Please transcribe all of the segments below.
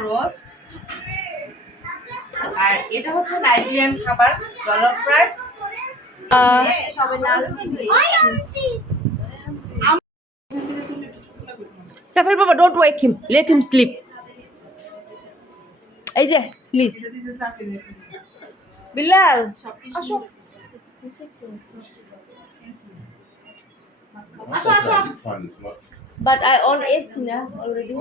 Roast আর এটা হচ্ছে Nigerian খাবার জলফ রাইস সাফার বাবা don't wake him let him sleep এই যে প্লিজ বিলাল আসো। বাট আই অন এসি না অলরেডি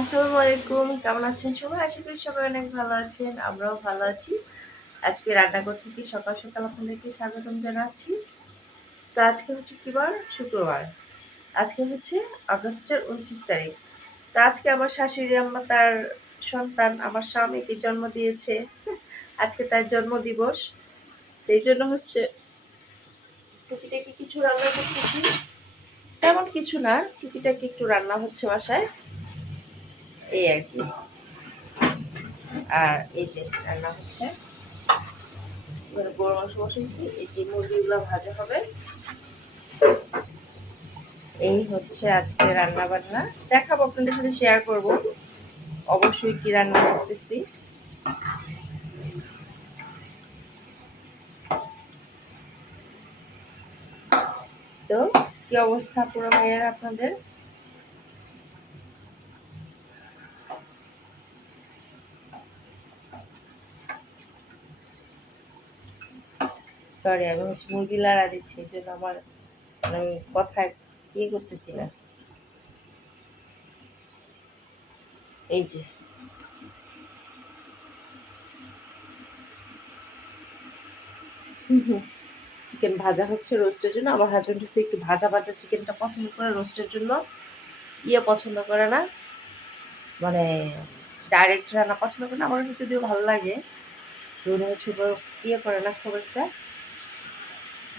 আসসালামু আলাইকুম, কেমন আছেন সবাই? আশা করি সবাই অনেক ভালো আছেন, আমরাও ভালো আছি। আজকে রান্নাঘর থেকে সকাল সকাল আপনাদেরকে স্বাগতম জানাচ্ছি। তো আজকে হচ্ছে কি বার? শুক্রবার। আজকে হচ্ছে আগস্টের উনত্রিশ তারিখ। তো আজকে আমার শাশুড়ি আম্মা তার সন্তান, আমার স্বামীকে জন্ম দিয়েছে। আজকে তার জন্মদিবস। তো এই জন্য হচ্ছে টুকিটাকি কিছু রান্না করতেছি। তেমন কিছু না, টুকিটাকি একটু রান্না হচ্ছে বাসায়। এই আর কি। আর এই যে রান্না হচ্ছে। গরম মাংস বসাইছি। এই যে মুরগিগুলো ভাজা হবে। এই হচ্ছে আজকে রান্না বান্না দেখাবো, আপনাদের সাথে শেয়ার করব। অবশ্যই কি রান্না করতেছি। তো, কি অবস্থা পুরো ভাইয়ার আপনাদের? সরি আমি হচ্ছে মুরগি লাড়া দিচ্ছি, এই জন্য আমার মানে আমি কথায় ইয়ে করতেছি না। এই যে। চিকেন ভাজা হচ্ছে রোস্টের জন্য। আমার হাজব্যান্ড হচ্ছে একটু ভাজা ভাজা চিকেনটা পছন্দ করে রোস্টের জন্য। ইয়ে পছন্দ করে না। মানে ডাইরেক্ট রান্না পছন্দ করে না। আমার যদিও ভালো লাগে উনি হচ্ছে ইয়ে করে না খুব একটা।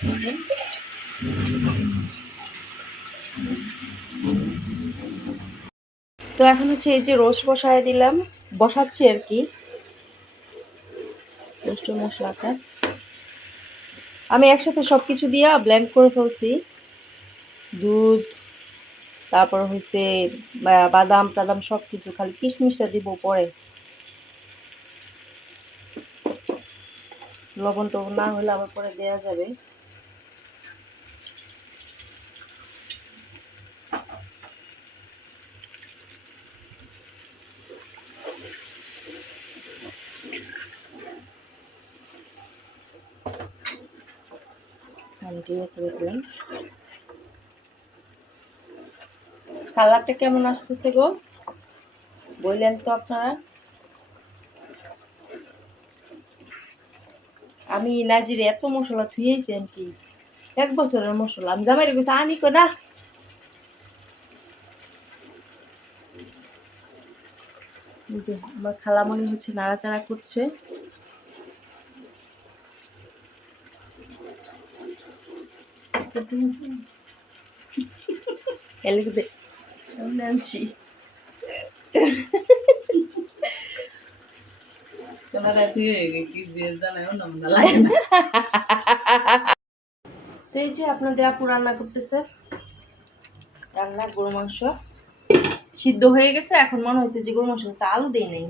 তো এখন হচ্ছে এই যে রোস্ট বসায় দিলাম। বসাচ্ছি আর কি। মশলাটা। আমি একসাথে সব কিছু দিয়ে ব্লেন্ড করে ফেলছি। দুধ, তারপর হচ্ছে বা- বাদাম টাদাম সব কিছু খালি কিশমিশটা দিব পরে। লবণ টবণ না হলে আবার পরে দেওয়া যাবে দিয়ে করে দিলাম কালারটা কেমন আসতেছে গো? বললেন তো আপনারা। আমি নাজিরে এত মশলা ধুয়েছি আর কি এক বছরের মশলা। আমি জামাই গেছি আনি না। যে, আমার খালামণি হচ্ছে নাড়াচাড়া করছে। এলিকে আমি তো এই যে আপনাদের আপু রান্না করতেছে। রান্না গরু মাংস সিদ্ধ হয়ে গেছে। এখন মনে হয়েছে যে গরু মাংস আলু দেই নাই।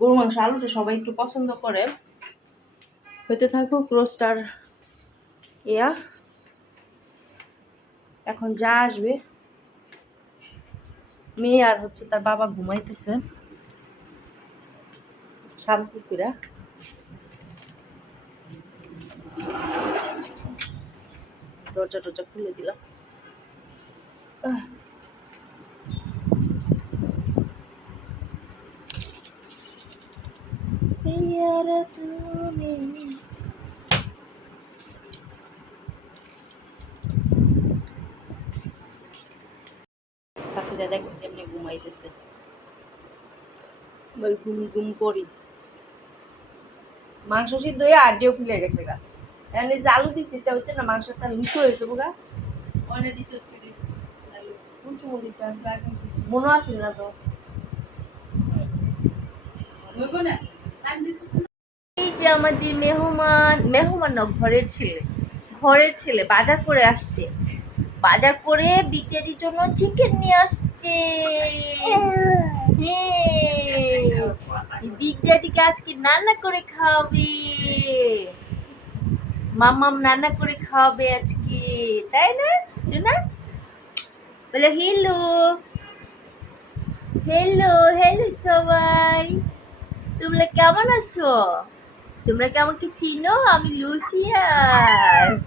গরু মাংস আলুটা সবাই একটু পছন্দ করে। হইতে থাকুক রোস্টার ইয়া। এখন যা আসবে। মেয়ে আর হচ্ছে তার বাবা ঘুমাইতেছে। শান্তি করে দরজা টরজা খুলে দিলাম। তুমি সাথে বাচ্চাটা দেখ বল ঘুম ঘুম করি। মাংস সিদ্ধ হয়ে আড্ডিও খুলে গেছে গা। এখন এই যে আলু দিছি তা হইতে না মাংসটা লুচো হয়েছে বোগা। দিতে আসবে মনে আছে না তো। এই যে আমাদের মেহমান মেহমান না ঘরের ছেলে। ঘরের ছেলে বাজার করে আসছে। বাজার করে বিকেরির জন্য চিকেন নিয়ে আসছে। বিগ ড্যাডিকে আজকে রান্না করে খাওয়াবে। মামাম রান্না করে খাওয়াবে আজকে তাই না শোনা বলে হেলো হেলো হেলো সবাই। তোমরা কেমন আছো? তোমরা কি আমাকে চিনো? আমি লুসিয়াস।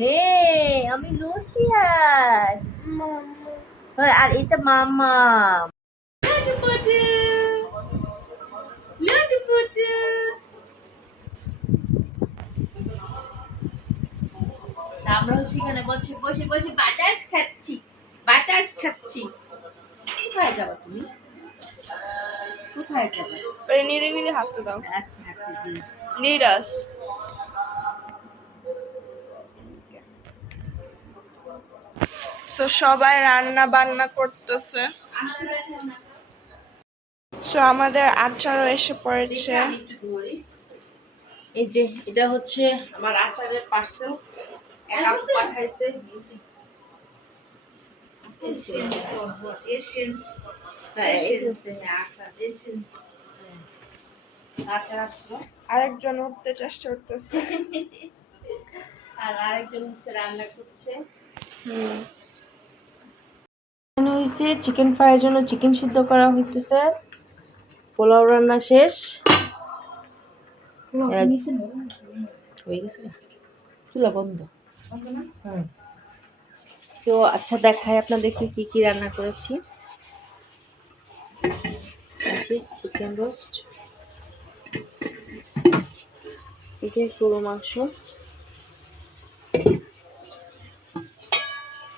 হে আমি লুসিয়াস। হ্যাঁ, আর এটা মামা। আমরা হচ্ছে এখানে বসে বসে বসে বাতাস খাচ্ছি বাতাস খাচ্ছি। কোথায় যাবা তুমি? কোথায় যাবা? নিরিবিলি হাঁটতে দাও। আচ্ছা হাতে দিই নিরাস সো সবাই রান্না বান্না করতেছে। সো আমাদের আচারও এসে পড়েছে। এই যে এটা হচ্ছে আমার আচারের পার্সেল এক আপু পাঠাইছে। এই যে। হ্যাঁ, হ্যাঁ, আচার, essence। আচার আসলো। আরেকজন উঠতে চেষ্টা করতেছে। আর আরেকজন হচ্ছে রান্না করছে। হুম। হয়েছে চিকেন ফ্রাইয়ের জন্য চিকেন সিদ্ধ করা হইতেছে। পোলাও রান্না শেষ। হয়ে গেছে চুলা বন্ধ। তো আচ্ছা দেখাই আপনাদেরকে কি কি রান্না করেছি। চিকেন রোস্ট এটা গরু মাংস।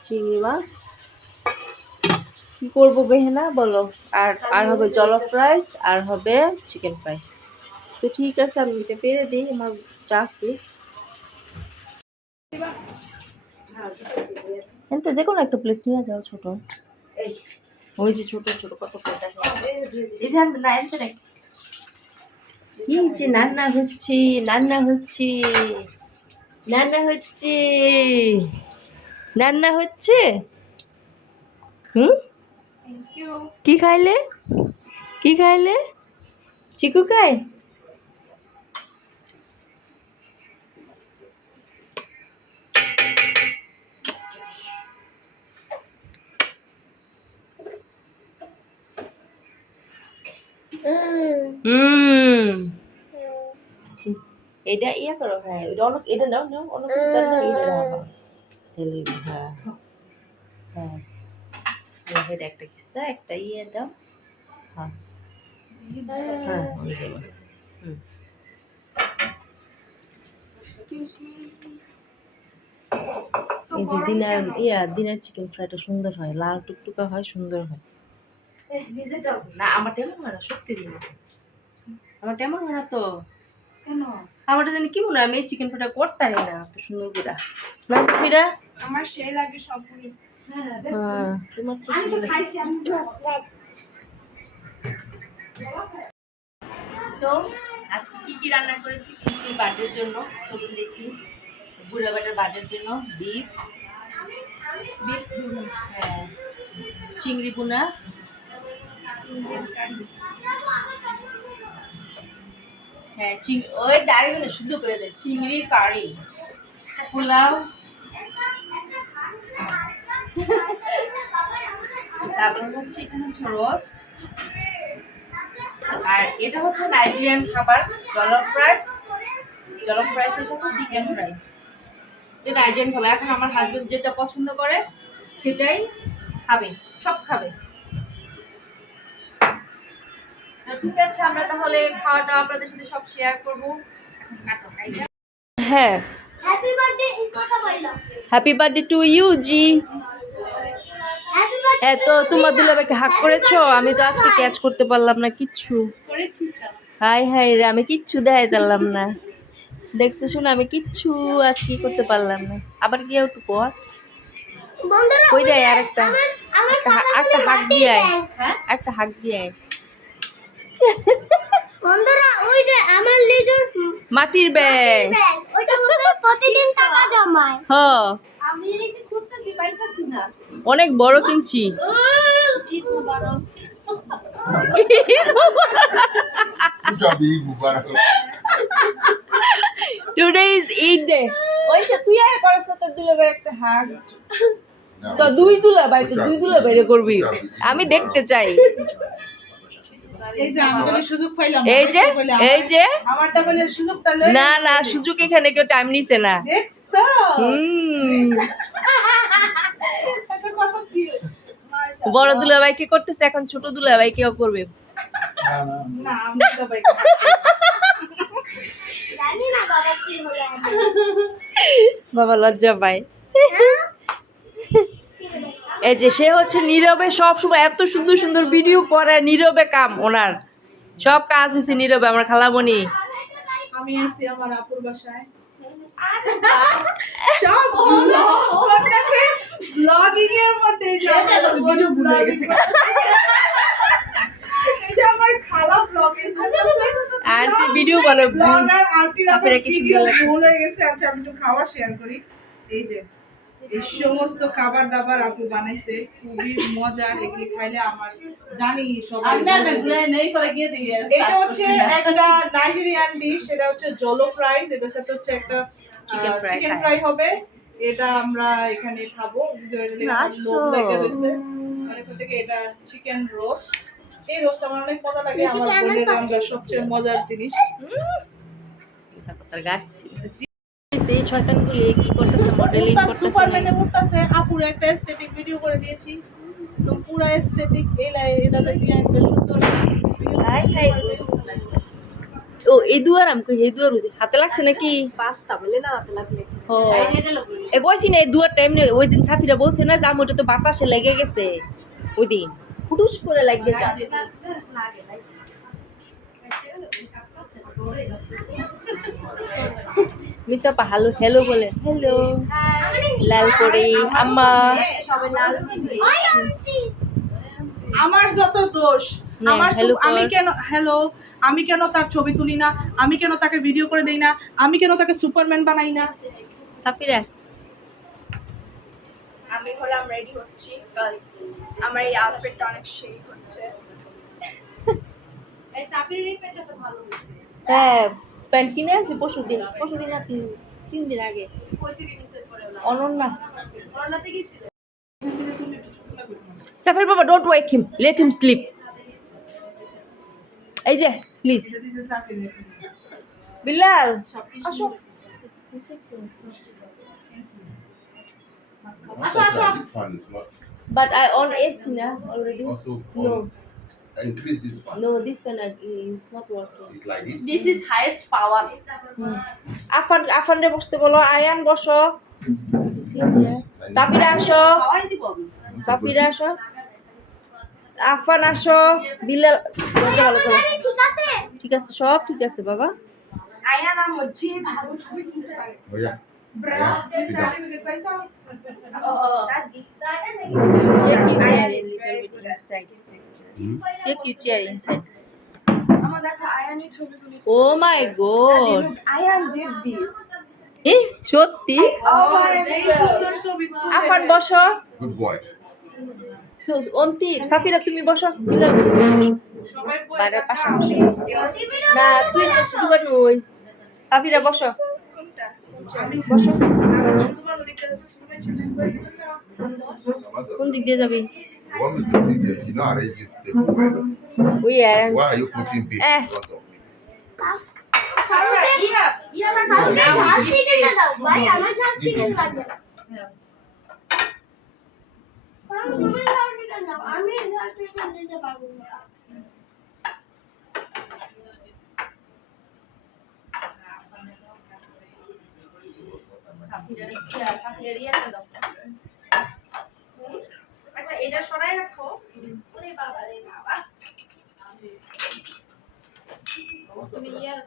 চিংড়ি মাছ। কি করব বেহেনা? বলো। আর আর হবে জলফ রাইস আর হবে চিকেন ফ্রাই তো ঠিক আছে আমি এটা পেরে দিই আমার চাকরি এনতে যে কোনো একটা প্লেট নিয়ে যাও ছোট। ওই যে ছোট ছোট কত প্লেট আছে? কি যে রান্না হচ্ছে রান্না হচ্ছে রান্না হচ্ছে রান্না হচ্ছে। হুম? কি খাইলে কি খাইলে চিকু খায় হুম এটা ইয়া করো হ্যাঁ এটা অনেক এটা নাও নাও অনেক কিছু তেল দাও এটা দাও আবার। তেল দিবি, হ্যাঁ হ্যাঁ একটা কিস্তা একটা ইয়ে দাও। হ্যাঁ। হ্যাঁ হুম। এই যে দিনের ইয়া দিনের চিকেন ফ্রাইটা সুন্দর হয় লাল টুকটুকা হয় সুন্দর হয়। না আমার তেমন হয় না সত্যি দিন। আমার তেমন হয় না তো। কেন? আমার জানি কি মনে হয় আমি চিকেন ফ্রাইটা করতারি না এত সুন্দর করে। না আমার সেই লাগে সবগুলো। হ্যাঁ তোমার তো আজকে কি কি রান্না করেছি? কিসির বার্থডের জন্য, চলুন দেখি। বুড়া বাটার বার্থডের জন্য বিফ বিফ হ্যাঁ চিংড়ি পোনা হ্যাঁ চিং, ওই দাঁড়িয়ে শুদ্ধ করে দেয় চিংড়ির কারি, পোলাও তারপর হচ্ছে এখানে হচ্ছে রোস্ট আর এটা হচ্ছে নাইজেরিয়ান খাবার জলফ রাইস জলফ রাইসের সাথে চিকেন ফ্রাই এটা নাইজেরিয়ান খাবার। এখন আমার হাজবেন্ড যেটা পছন্দ করে সেটাই খাবে সব খাবে। ঠিক আছে আমরা তাহলে খাওয়াটা আপনাদের সাথে সব শেয়ার করব। হ্যাঁ। হ্যাপি বার্থডে কথা বললাম। হ্যাপি বার্থডে টু ইউ জি তো তোমার দুলাভাইকে হাক করেছ? আমি তো আজকে ক্যাচ করতে পারলাম না কিচ্ছু। হাই হাই রে আমি কিচ্ছু দেখাই পারলাম না। দেখছ শোনো আমি কিচ্ছু আজ কি করতে পারলাম না। আবার কি একটু পর ওই কই দেয় আর একটা আমার একটা হা- একটা হাক দিয়ে আয়। একটা হাক দিয়ে আয়। বন্ধুরা ওই যে আমার নিজের মাটির ব্যাগ। ওটা প্রতিদিন টাকা জমায়। হ। আমি এই যে খুঁজতেছি পাইতাছি না। অনেক বড় কিনছি. টুডে ইজ ঈদ ডে ওই যে তুই একটা তো দুই দুলাভাই তো দুই দুলাভাই রে করবি। আমি দেখতে চাই। এই যে এই যে এই যে আমারটা বলে সুযোগটা লই না না সুযোগ এখানে কেউ টাইম নিছে না। বড় দুলাভাই কি? করতেছে এখন ছোট দুলাভাই কেউ করবে? না আমি তো ভাই জানি না বাবা কি হলো। আমার। বাবা লজ্জা পায়। এই যে সে হচ্ছে নীরবে সব সময় এত সুন্দর সুন্দর ভিডিও করে নীরবে কাম ওনার। সব কাজ হয়েছে নীরবে আমার খালামণি আমি আছি আমার আপুর বাসায়। সব vlog এর মধ্যে এই যে আমার ভিডিও। আন্টি বলে আপনারা কি সুন্দর ভুল হয়ে গেছে? আচ্ছা আমি একটু খাবার শেয়ার করি। এই যে। এই সমস্ত খাবার দাবার আপু বানাইছে খুবই মজা এগুলি খাইলে আমার জানি সবাই এটা হচ্ছে একটা নাইজেরিয়ান ডিশ এটা হচ্ছে জলো ফ্রাইস এটার সাথে হচ্ছে একটা চিকেন ফ্রাই হবে। এটা আমরা এখানে খাব। লোভ লেগে রয়েছে। এখান থেকে এটা চিকেন রোস্ট এই রোস্ট আমার অনেক মজা লাগে আমার আমার বোনের সবচেয়ে মজার জিনিস। সেই শয়তানগুলি কি করতেছে? মডেলিং করতেছে। সুপারম্যানে উঠতেছে আপুর একটা এস্থেটিক ভিডিও করে দিয়েছি। তো পুরো এস্থেটিক এই লাই এটা দিয়ে একটা সুন্দর হাই হাই ও এই দুয়ার আমাকে এই দুয়ার বুঝি হাতে লাগছে নাকি? পাস্তা বলে না হাতে লাগলে। এ কইছি না এই দুয়ার টাইম ওই দিন সাফিরা বলছে না যে আমি ওটা তো বাতাসে লেগে গেছে। ওই দিন। ফুটুস করে লাগিয়ে যা মিতা হ্যালো হ্যালো বলে হ্যালো লাল করে আম্মা। আমার যত দোষ আমার আমি কেন হ্যালো আমি কেন তার ছবি তুলি না? আমি কেন তাকে ভিডিও করে দেই না? আমি কেন তাকে সুপারম্যান বানাই না? সাফিরা। আমি হলাম রেডি হচ্ছি আমার এই আউটফিটটা অনেক সেই হচ্ছে। হ্যাঁ প্যান্ট কিনে আনছি পরশু দিন পরশু দিন না তিন তিন দিন আগে। অনন্যা। সাফির বাবা don't wake him let him sleep এই যে প্লিজ বিল্লাল আসো। Is not. But I on AC না already on, increase this fan. No this fan is not working It's like this. This is highest power Afan আফানরে বসতে বলো আয়ান বসো। সাফিরা আসো। সাফিরা আসো। আফান আসো। বিল্লাল ভালো করো। ঠিক আছে। ঠিক আছে সব ঠিক আছে বাবা। আয়ান আমার যে ভালো ছবি তুলতে পারে। Oh Yeah, this sit down. Certificate পাইছো দাদি Take your chair a little bit inside. Take your chair inside. Oh my god. Did this এ সত্যি? সুন্দর ছবি তুলে আফান বসো। অন্তি সাফিরা তুমি বসো। বাইরের পাশাপাশি। না তুই তো শুধু নই সাফিরা বসো। বসো। কোন দিক দিয়ে যাবি? Want me to sit here? You know, arrange this table well. We. Why are you putting big eh. in front of me? Cafetería, cafetería, cafetería. এটা সরাই রাখো। ওরে বাবা। রে বাবা তুমি ইয়ার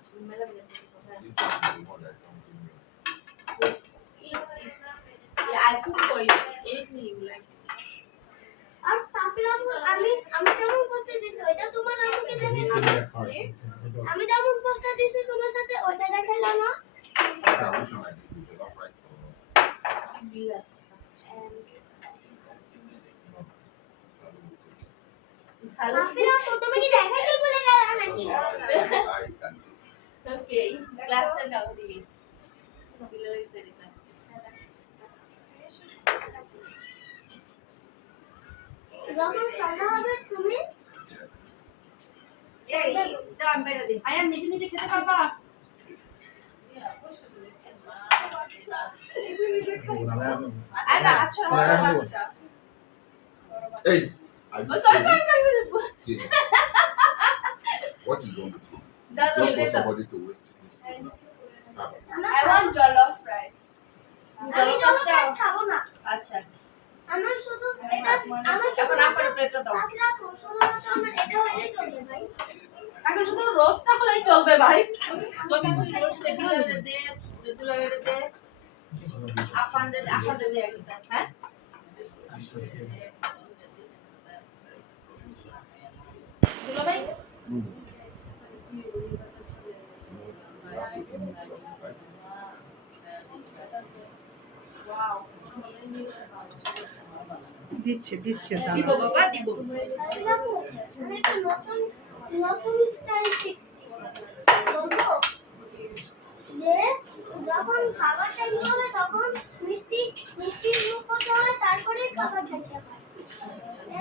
I cook for you. Anything you like. আর সাফিরা আমি আমি যেমন করতে দিছি? ওইটা তোমার আমাকে দেখে না আমি যেমন করতে দিছি তোমার সাথে ওইটা দেখাইলা না Yeah, which one I did with jollof rice or Hello. Safira আপু, তুমি কি দেখাইতে ভুলে গেলা নাকি I, I can do. Okay. Classটা দাও দিবি। Bilal is there class. যখন সন্ধ্যা হবে তুমি এই দাও আমি বেরো দিই। আয়ান নিজে নিজে খেতে পারবা? আয়না, আচ্ছা, আচ্ছা, আচ্ছা। Hey! I Oh, Yeah. What is wrong with you? দাও, Just for somebody to waste this food. Ah, I want jollof rice. আমি জলফ জলফ খাব না। আচ্ছা। আমার শুধু এটা আমার শুধু আপনার প্লেটটা দাও সাফিরা শুধুমাত্র আমার এটা হলেই চলবে ভাই। এখন শুধু রোস্টটা হলেই চলবে ভাই। চলবে তুই রোস্ট দে বিলালে দে দুলালে দে আফান দে আফান দে দে হ্যাঁ দুলা ভাই right? ওয়াও দিচ্ছে দিচ্ছে দিব বাবা দিব। নতুন নতুন স্টাইল শিখছি বলব যে যখন খাবার টাইম হবে তখন মিষ্টি মিষ্টি মুখ করতে হয় তারপরে খাবার খেতে হয়।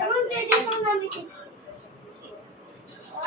এমন ট্রেডিশন আমি শিখছি।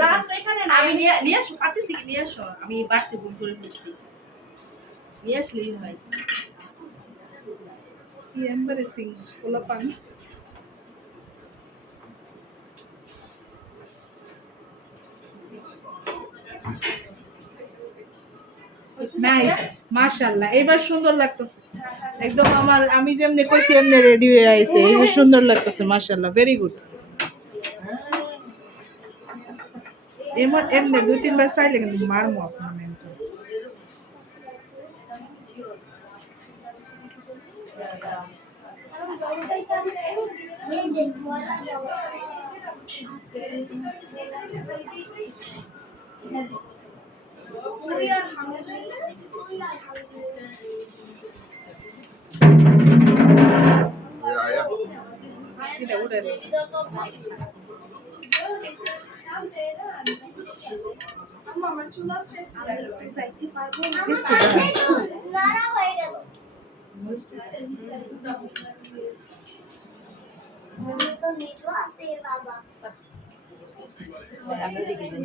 রাত তো এখানে না আমি নিয়ে নিয়ে আসো পাতিল থেকে নিয়ে আসো। আমি বাড়তে ভুল করে ফেলছি। নিয়ে আসলেই হয়। কি এম্বারেসিং পোলাপান নাইস মাশাআল্লাহ। এবার সুন্দর লাগতেছে। একদম আমার আমি যেমনি কইছি এমনি রেডি হয়ে আইছে। সুন্দর লাগতেছে মাশাআল্লাহ। ভেরি গুড এমন এমনি দুই তিনবার চাইলে কিন্তু মারমো আপনার মেনটা এই যে বলা যাবে We are hungry. We are hungry. Yeah, yeah. এটা উড়ে গেল। আমার পাশে তো নাড়া হয়ে গেল মনে তো নিচু আছে বাবা আমি তুমি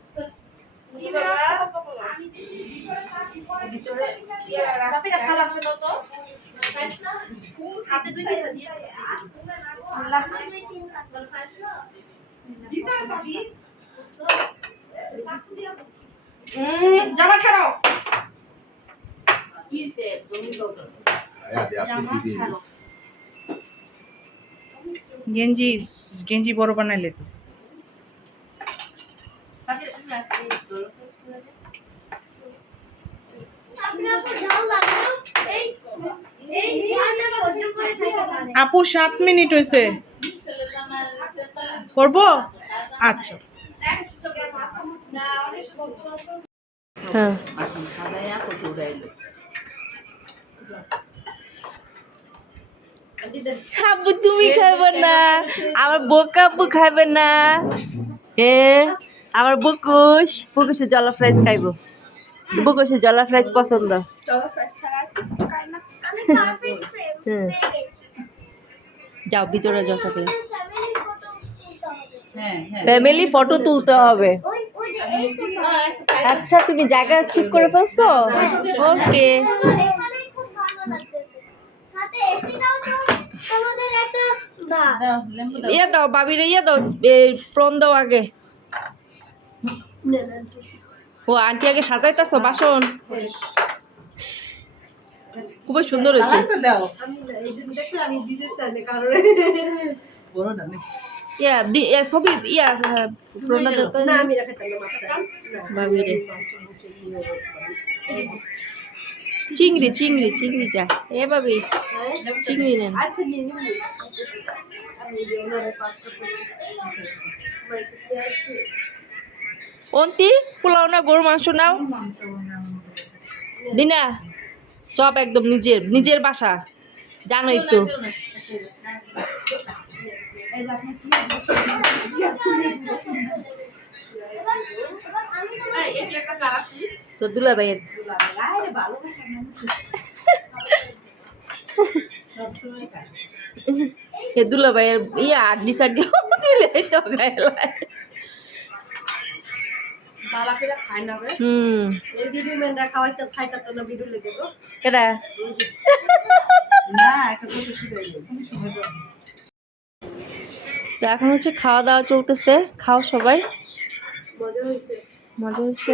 জামা ছাড়াও কি সে তুমি বলো Yeah, they have to জামা feed ছাড়ো গেঞ্জি গেঞ্জি বড় বানাই লেতেছে তাহলে তুমি আজকে জলখাবার অল্প ঝাল লাগলেও এই এই ঝালটা সহ্য করে খেতে পারে আপু সাত মিনিট হয়েছে। করব? আচ্ছা। হ্যাঁ। আব্বু তুমি খাইবে না। আমার বোকা আব্বু খাইবে না। হ্যাঁ আমার বুকুশ। বুকুশের জলা ফ্রাইস খাইব। বুকুশের জলা ফ্রাইস পছন্দ। আমি পারফেক্ট হুম। যাও ভিতরে যাও সবাই ফ্যামিলি ফটো তুলতে হবে ফ্যামিলি ফটো তুলতে হবে। ওই ওই যে এই ছোট আচ্ছা তুমি জায়গা ঠিক করে ফেলছো? ওকে ইয়ে দাও বাবিরে ইয়ে দাও প্রন দাও আগে। ও আন্টি আগে সাজাইতেছো বাসন। খুবই সুন্দর হয়েছে। চিংড়ি চিংড়ি চিংড়িটা। এ বাবি চিংড়ি নেন। অন্তি পোলাও না গরু মাংস নাও। দিনা সব একদম নিজের নিজের বাসা। জানোই তো। তো দুলা ভাইয়ের দুলা ভাইয়ের ইয়ে আড্ডি দিলে তো গায়ে এখন হচ্ছে খাওয়া দাওয়া চলতেছে খাও সবাই। মজা হয়েছে।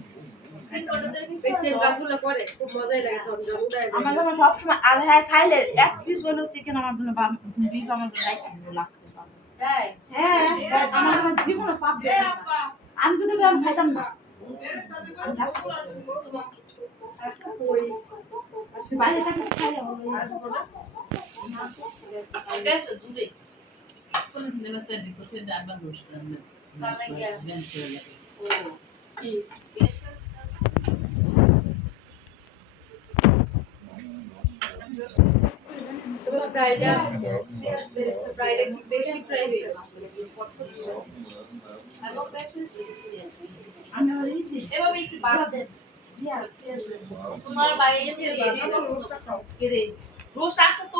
সবসময় আর হ্যাঁ খাইলে এক পিস হলেও চিকেন আমার জন্য বিফ আমার জন্য রাইট লাস্টে হ্যাঁ আমার জীবনে পাপ আমি যদি খাইতাম না। বাইরে থাকলে খাই তোমার বাইরে রোস্ট আছে তো